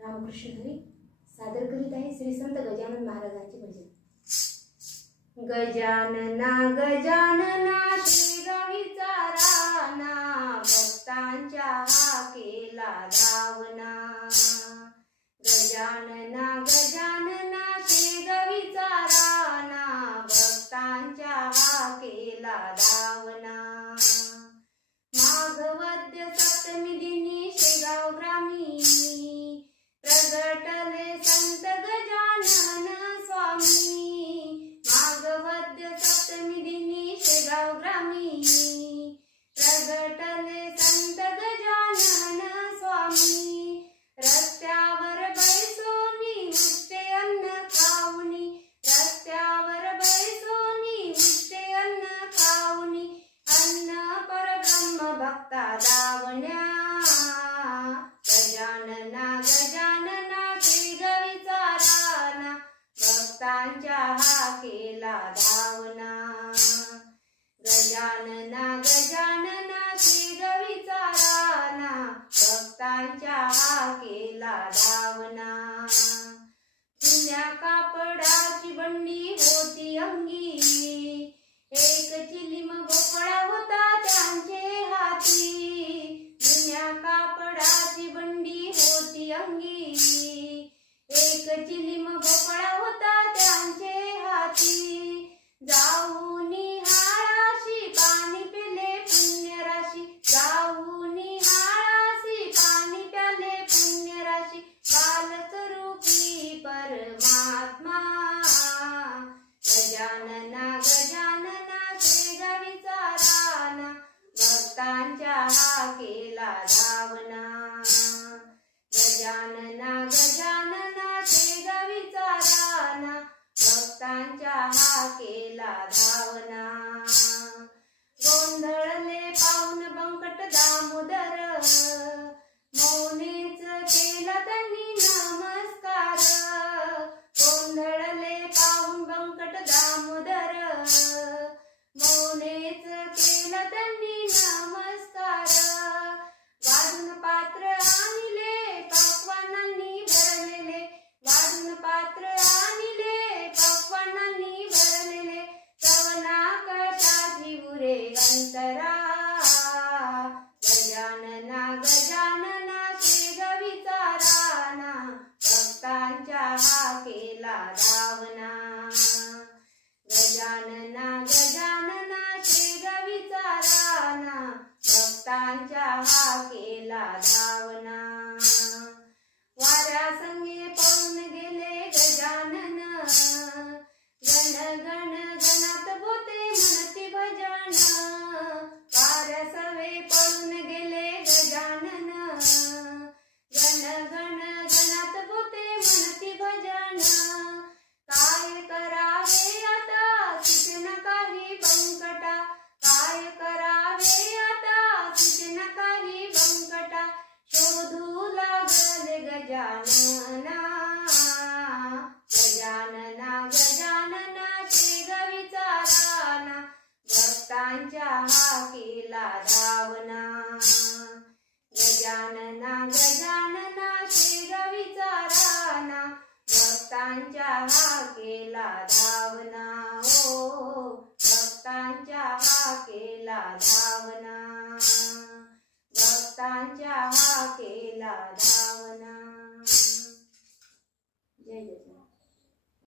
रामकृष्ण हरी सादर करीत आहे श्री संत गजानन महाराजांचे भजन। गजानना गजानना शेगावीचा राणा, भक्तांच्या हा केला धावना। गजानना गजानना शेगावीचा राणा, भक्तांच्या हा केला धावना। माघवद्य सप्तमी दिनी शेगाव ग्रामी, प्रगटले संत गजानन स्वामी। माघवद्य सप्तमी दिनी शेगाव ग्रामी, प्रगटले संत गजानन स्वामी। रस्त्यावर बैसोनी उष्टे अन्न खाऊनी, रस्त्यावर बैसोनी उष्टे अन्न खाऊनी, अन्न परब्रह्म भक्ता दावण्या। गजानना गजानना शेगावीचा राणा, भक्तांच्या हा केला धावना। गजानना गजानना शेगावीचा राणा, भक्तांच्या हा केला धावना। जुन्या कापडाची बंडी होती अंगी, एक चिलीम भोपळा होता त्यांचे हाती। जुन्या कापडाची बंडी होती अंगी, एक चिलीम भोपळा होता त्यांचे हाती। जाऊनी हाळाशी पाणी पिले पुण्यराशी, जाऊनी हाळाशी पाणी प्याले पुण्यराशी, बालस्वरूपी परमात्मा। गजानना गजानना शेगावीचा राणा, भक्तांच्या हा केला धावना। गजानना गजानना शेगावीचा राणा, भक्तांच्या हा केला धावना। गोंधळले पाहून बंकट दामोदर, मौनेच केला त्यांनी नमस्कार। गोंधळले पाहून बंकट दामोदर, मौनेच केला त्यांनी नमस्कार। वाढून पात्र आणले पक्वानांनी भरलेले, वाढून पात्र आणले पक्वानांनी भरलेले, श्रवणा कशाची उरे अंतरा। गजानना गजानना शेगावीचा राणा, भक्तांच्या हा केला धावना। गजानना गजानना शेगावीचा राणा, भक्तांच्या हा केला धावना। वाऱ्या संगे पळून गेले गजानन, गण गण गणात बोते म्हणती भजन। वाऱ्या सवे पळून गेले गजानन, गण गण गणात बोते म्हणती भजन। काय करावे आता सुचन काही बंकटा, काय करावे आता सुचन काही बंकटा, शोधू लागले गजानना। गजानना गजानना शेगावीचा राणा, भक्तांच्या हा केला धावना। गजानना गजानना शेगावीचा राणा, भक्तांच्या हा केला धावना। ओ भक्तांच्या हा केला धावना, भक्तांच्या हा केला धावना। जय जय।